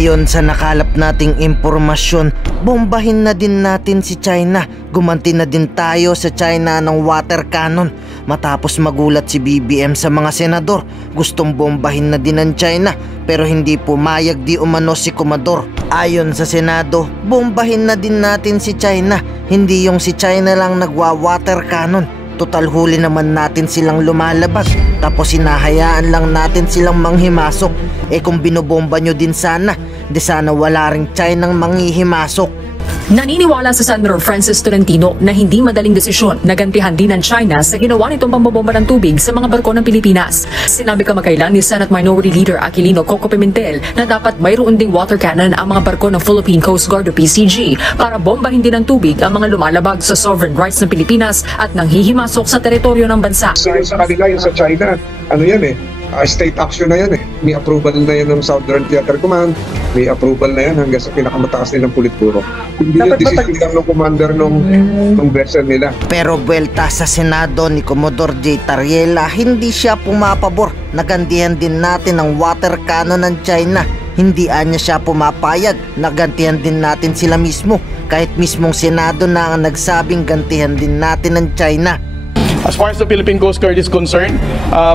Ayon sa nakalap nating impormasyon, bombahin na din natin si China. Gumanti na din tayo sa China ng water cannon. Matapos magulat si BBM sa mga senador, gustong bombahin na din ng China pero hindi pumayag di umano si Commodore. Ayon sa Senado, bombahin na din natin si China. Hindi yung si China lang nagwa-water cannon. Total huli naman natin silang lumalabas. Tapos hinahayaan lang natin silang manghimasok. Kung binobomba nyo din sana, di sana wala ring Chinang manghihimasok. Naniniwala sa Senator Francis Tolentino na hindi madaling desisyon na gantihan din ng China sa ginawa nitong pambobomba ng tubig sa mga barko ng Pilipinas. Sinabi kamakailan ni Senate Minority Leader Aquilino Coco Pimentel na dapat mayroon ding water cannon ang mga barko ng Philippine Coast Guard o PCG para bombahin din ng tubig ang mga lumalabag sa sovereign rights ng Pilipinas at nanghihimasok sa teritoryo ng bansa. Sa kanila yung sa China, ano yan state action na yan May approval na yan ng Southern Theater Command, may approval na yan hanggang sa pinakamataas nilang Politburo. Hindi yung decision lang ng commander ng vessel nila. Pero buwelta sa Senado ni Commodore J. Tariela, hindi siya pumapabor. Nagantihan din natin ang water cannon ng China. Hindi anya siya pumapayag. Nagantihan din natin sila mismo. Kahit mismong Senado na ang nagsabing gantihan din natin ng China. As far as the Philippine Coast Guard is concerned,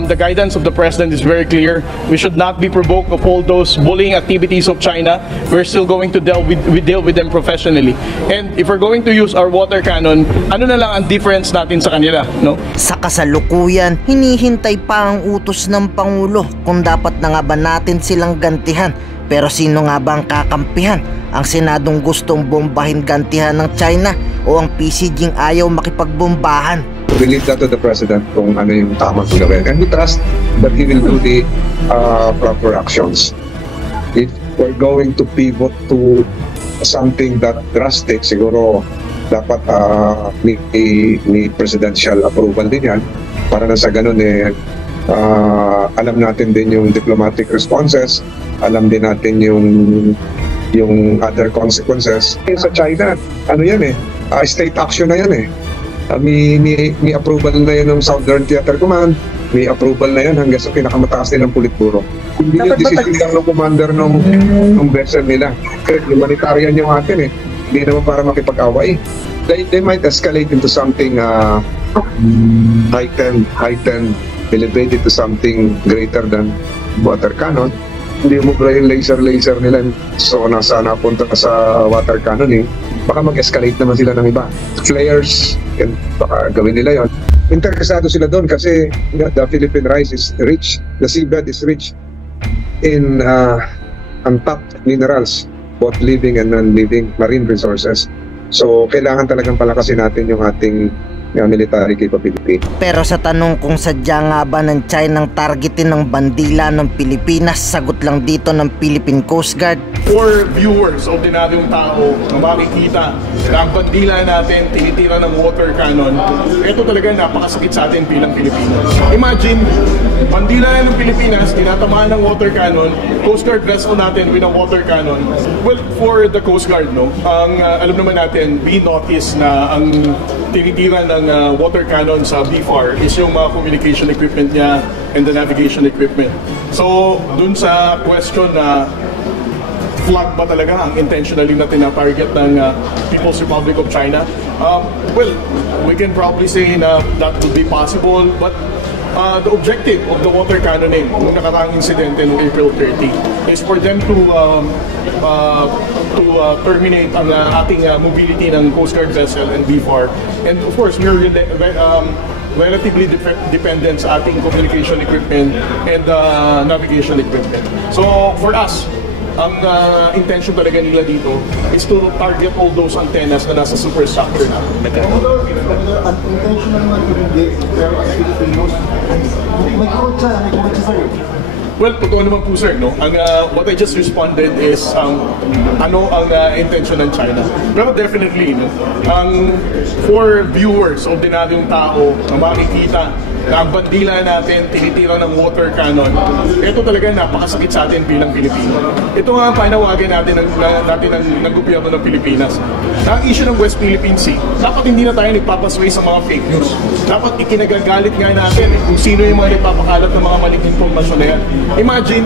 the guidance of the President is very clear. We should not be provoked of all those bullying activities of China. We're still going to deal with them professionally. And if we're going to use our water cannon, ano na lang ang difference natin sa kanila, no? Sa kasalukuyan, hinihintay pa ang utos ng Pangulo kung dapat na nga ba natin silang gantihan. Pero sino nga ba ang kakampihan? Ang Senadong gustong bombahin gantihan ng China o ang PCG ayaw makipagbombahan? We leave that to the President kung ano yung tamang gawin. And we trust that he will do the proper actions. If we're going to pivot to something that drastic, siguro dapat ni presidential approval din yan. Para na sa ganun alam natin din yung diplomatic responses, alam din natin yung other consequences. Sa China, ano yan state action na yan May approval na yan ng Southern Theater Command, may approval na yan hanggang sa pinakamataas nilang Politburo. Hindi yung decision lang ng commander ng vessel nila. Humanitarian yung atin Hindi naman para makipag-away. They might escalate into something heightened, elevated to something greater than water cannon. Hindi mo bro yung laser nila. So napunta sa water cannon baka mag-escalate naman sila ng iba. Flares, baka gawin nila yon. Interesado sila doon kasi the Philippine rice is rich, the seabed is rich in untapped minerals, both living and non-living marine resources. So kailangan talagang palakasin natin yung ating military capability. Pero sa tanong kung sadya nga ba ng China ang targetin ng bandila ng Pilipinas, sagot lang dito ng Philippine Coast Guard. For viewers, ordinaryong tao, makikita na ang bandila natin tinitira ng water cannon, ito talaga napakasakit sa atin bilang Pilipinas. Imagine, bandila ng Pilipinas, tinatamaan ng water cannon, Coast Guard vessel natin with a water cannon. Well, for the Coast Guard, ang alam naman natin, we notice na ang tinitira ng water cannon sa BFAR is yung mga communication equipment niya and the navigation equipment. So, dun sa question na flag ba talaga ang intentionally na tina-target ng People's Republic of China? Well, we can probably say na that could be possible, but the objective of the water cannoning ng nakaraang insidente noong April 30 is for them to terminate ang ating mobility ng Coast Guard vessel and BFAR. And of course, we're relatively dependent sa ating communication equipment and navigation equipment. So for us, ang intention talaga nila dito is to target all those antennas na nasa superstructure natin. Ang intention naman hindi, pero as Filipinos, may kurot sa'yo. Well, totoo naman po sir, no? What I just responded is ano ang intention ng China. Pero definitely, no? For viewers, ordinaryong tao, makikita na ang bandila natin tinitira ng water cannon. Ito talaga napakasakit sa atin bilang Pilipino. Ito nga ang panawagan natin ng gobyerno ng Pilipinas. Na ang issue ng West Philippine Sea, dapat hindi na tayo nagpapasway sa mga fake news. Dapat ikinagagalit nga natin kung sino yung mga nagpapakalat ng mga maling informasyon na yan. Imagine,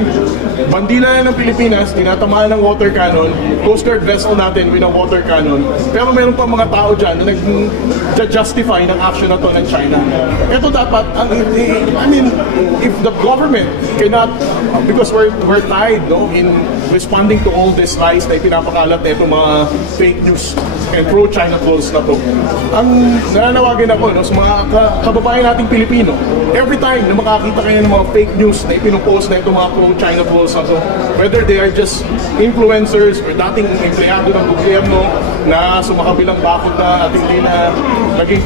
bandila ng Pilipinas, tinatamaan ng water cannon, Coast Guard vessel natin with a water cannon, pero meron pa mga tao dyan na nag-justify ng action na to ng China. Ito dapat, I mean, if the government cannot, because we're tied in responding to all these lies na ipinapakalat na itong mga fake news and pro-China trolls na to. Ang nananawagan ako sa mga kababayan nating Pilipino, every time na makakita kayo ng mga fake news na ipinopost na itong mga pro-China trolls na to, whether they are just influencers or dating empleyado ng gobyerno na sumakabilang bakod na at hindi na naging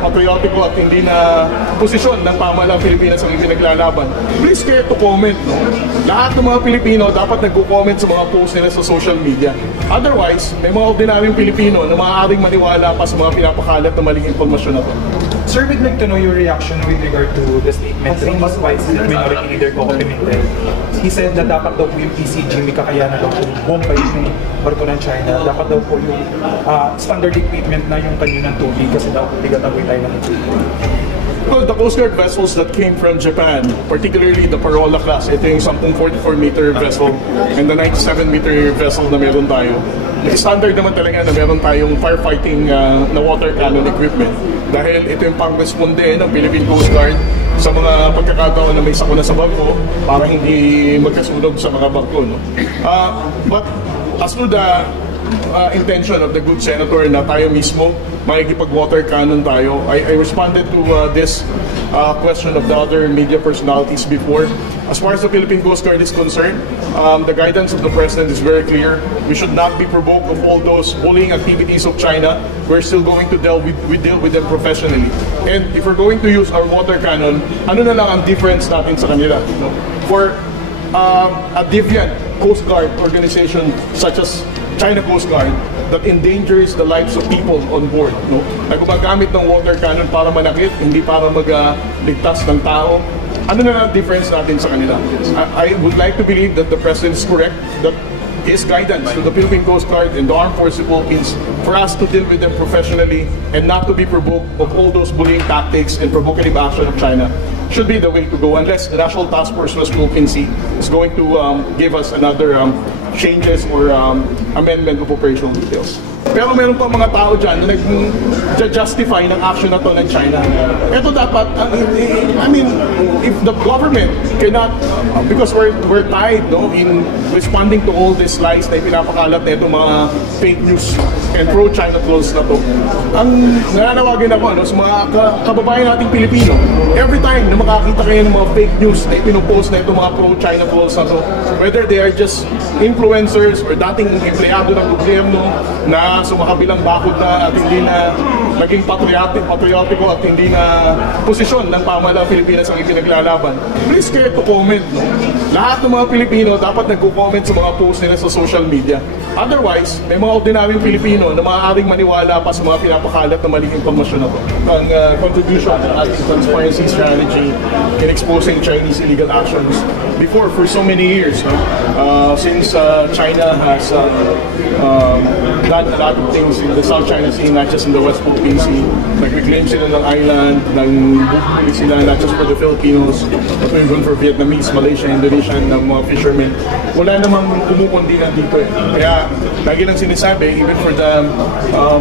patriotiko at hindi na posisyon ng pamahalang Pilipinas ang ipinaglalaban, please care to comment. Lahat ng mga Pilipino dapat nagko-comment sa mga post nila sa social media. Otherwise, may mga ordinaryong Pilipino na maaaring maniwala pa sa mga pinapakalat na maling informasyon na to. Sir, we'd like to know your reaction with regard to the statement released by Minority Leader Coco Pimentel. He said na dapat daw po yung PCG may kakayanan daw po bombay ng barko ng China. Dapat daw po yung standard equipment na yung kanyo ng tubig kasi daw bigat-agoy tayo ng tubig. Well, the Coast Guard vessels that came from Japan, particularly the Parola class, ito yung 44-meter vessel and the 97-meter vessel na meron tayo. Standard naman talaga na meron tayong firefighting na water cannon equipment dahil ito yung pang-responde ng Philippine Coast Guard sa mga pagkakataon na may sakuna sa barko para hindi magkasunog sa mga barko. No? But as to the intention of the good senator na tayo mismo makikipag-water cannon tayo, I responded to this question of the other media personalities before. As far as the Philippine Coast Guard is concerned, the guidance of the President is very clear. We should not be provoked of all those bullying activities of China. We're still going to deal with them professionally. And if we're going to use our water cannon, ano na lang ang difference natin sa kanila? No? For a deviant Coast Guard organization such as China Coast Guard that endangers the lives of people on board, no? Na gumagamit ng water cannon para manakit, hindi para magligtas ng tao. Ano na ang difference natin sa kanila? I would like to believe that the President is correct, that his guidance to the Philippine Coast Guard and the Armed Forces of the Philippines for us to deal with them professionally and not to be provoked of all those bullying tactics and provocative action of China should be the way to go, unless the National Task Force West Philippine Sea is going to give us another changes or amendment of operational details. Pero meron pa mga tao dyan na nag-justify ng action na to ng China. Ito dapat, I mean, if the government cannot, because we're tied in responding to all these lies na ipinapakalat na itong mga fake news and pro-China trolls na to. Ang nananawagan ako sa mga kababayan nating Pilipino, every time na makakita kayo ng mga fake news na ipinopost na itong mga pro-China trolls na to, whether they are just influencers or dating empleyado ng gobyerno na sumakabilang bakod na at hindi na naging patriotiko at hindi na posisyon ng pamahalang Pilipinas ang ipinaglalaban, please care to comment. No? Lahat ng mga Pilipino dapat nagko-comment sa mga post nila sa social media. Otherwise, may mga ordinaryong Pilipino na maaaring maniwala pa sa mga pinapakalat na maling informasyon na to. Ang contribution ng ating transparency strategy in exposing Chinese illegal actions before for so many years, no? Since China has done a lot of things in the South China Sea, not just in the West Philippine Sea. Nag-reclaim sila ng island, nag-bukuli sila not just for the Filipinos, but even for Vietnamese, Malaysia, Indonesia, ng mga fishermen. Wala namang kumukundinan dito eh. Kaya, lagi lang sinasabi, even for the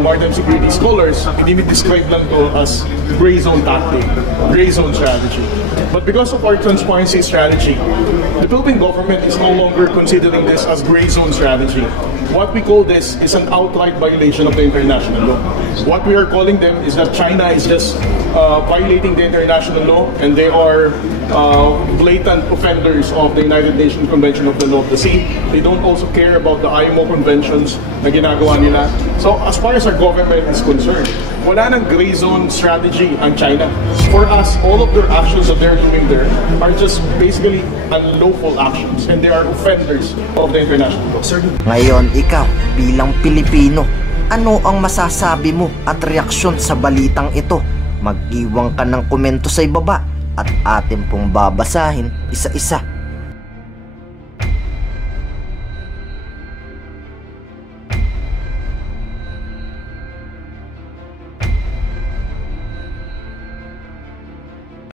maritime security scholars, i-describe lang to as gray zone tactic, gray zone strategy. But because of our transparency strategy, the Philippine government is no longer considering this as gray zone strategy. What we call this is an outright violation of the international law. What we are calling them is that China is just violating the international law and they are blatant offenders of the United Nations Convention of the Law of the Sea. They don't also care about the IMO conventions na ginagawa nila. So as far as our government is concerned, wala nang gray zone strategy ang China. For us, all of their actions that they're doing there are just basically unlawful actions and they are offenders of the international law. Ngayon, ikaw bilang Pilipino, ano ang masasabi mo at reaksyon sa balitang ito? Mag-iwan ka ng komento sa ibaba at atin pong babasahin isa-isa.